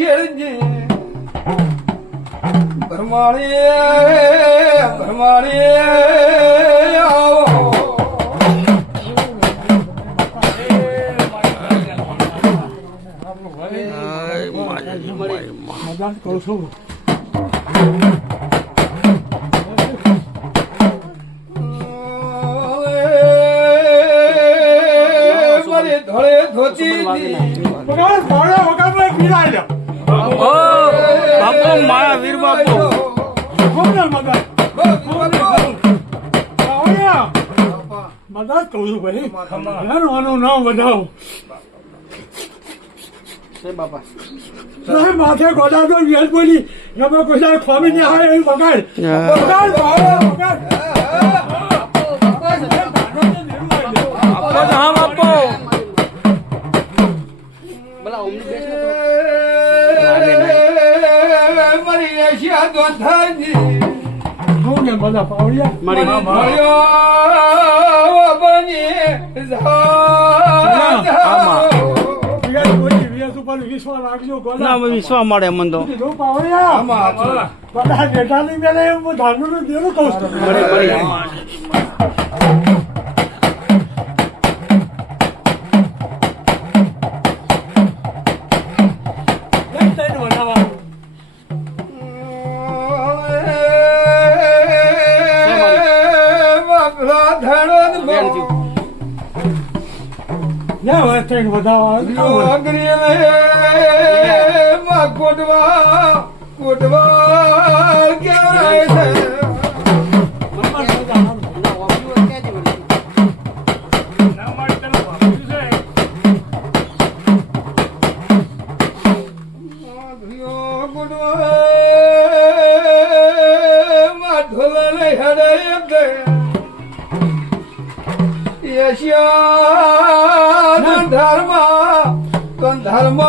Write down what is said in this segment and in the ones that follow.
ખેડજી ભરમાણી ભરમાણી આવો મજાક કહું છું ધોળે ધોતી મારા વીર બાપુ મજાક કહું છું ભાઈ આનું નામ વધાવો માથે ગોડા તો વ્યાજ બોલી એમાં કોઈ ખોમી નહીં આવે એવું બગાડ હા બાપુ મારી એશિયા તો થાજી હું ને બધા પાવડિયા મળ્યો બની વિશ્વાસ રાખજો ના વિશ્વા મળે મન તો પાવડિયા બધા જેઠા ની મેલે હું ધાર્યું દેવું કહું છું કોટવા ક્યાં ધર્મ ધર્મ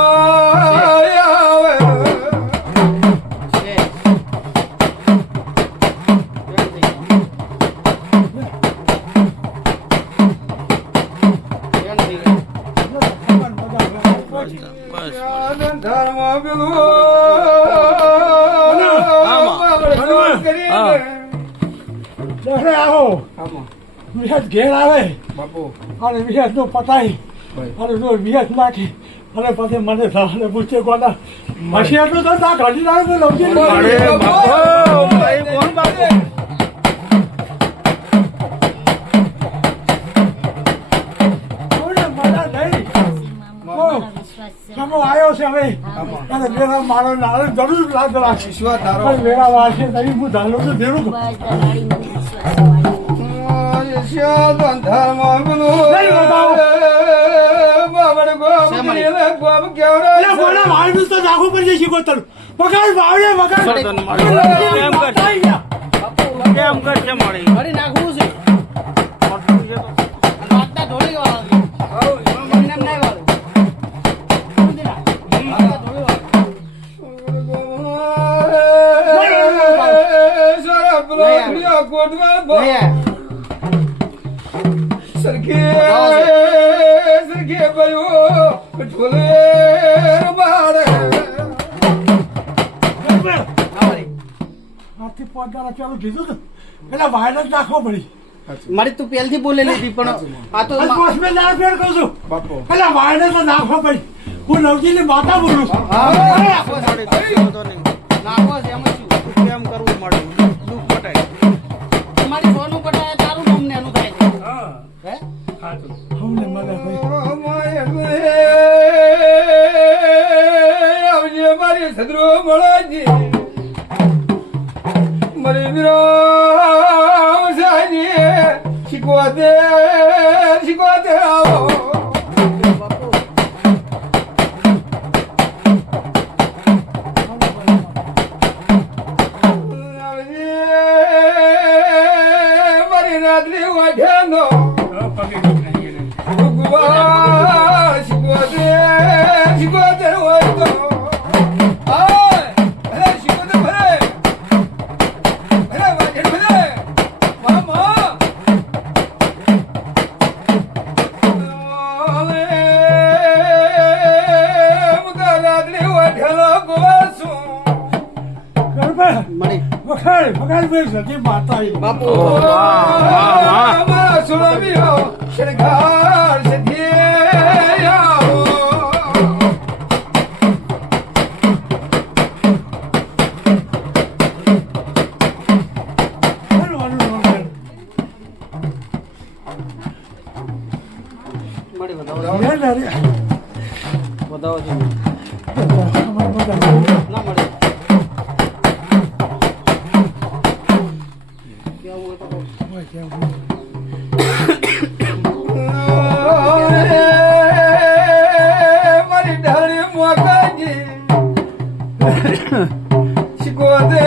વિહત ઘેર આવે બાપુ અને વિહત નો પતાઈ અને જો વિહત નાખી અને પછી મને અને પૂછે કોના મશિયા તો ના કાઢી નાખે લવજી કોણ બાપુ આવ્યો છે હવે અને મેરા મારો નાળ જરૂર લાગ રાખશે મેરા વાસે તરી હું ધાલો તો દેવું કેમ કરશે મળી નાખવું છે સરખે ભાઈઓ ઢોલે મારે આથી પગાર ચાલુ કીધું તો એટલે વાયરસ નાખવો પડી મારી તું પહેલથી બોલે લીધી પણ આ તો પોસ્ટમેન ના ફેર કહું છું બાપુ એટલે વાયરસ નાખવો પડી હું નવજી ની માતા બોલું છું નાખો છે એમાં શું કેમ કરવું મળે દુઃખ પટાય તમારી સોનું પટાય તારું નામ ને એનું થાય છે હે હમને મને આવજે મારી સદરો મળાજી મારી વિરામ સાજી શીખવા દે આવો મારી રાત્રિ વાઢ્યાનો ભગવાન શીખવા દે હોય તો મળી વખાણ ભાઈ સતી માતા બાપુ મારા સુરવીરો શણગાર સધી આવો મળી બતાવો બતાવો છો ના મળે કેવું હોય તો મારી ઢાળી મોકાજી શિકોદે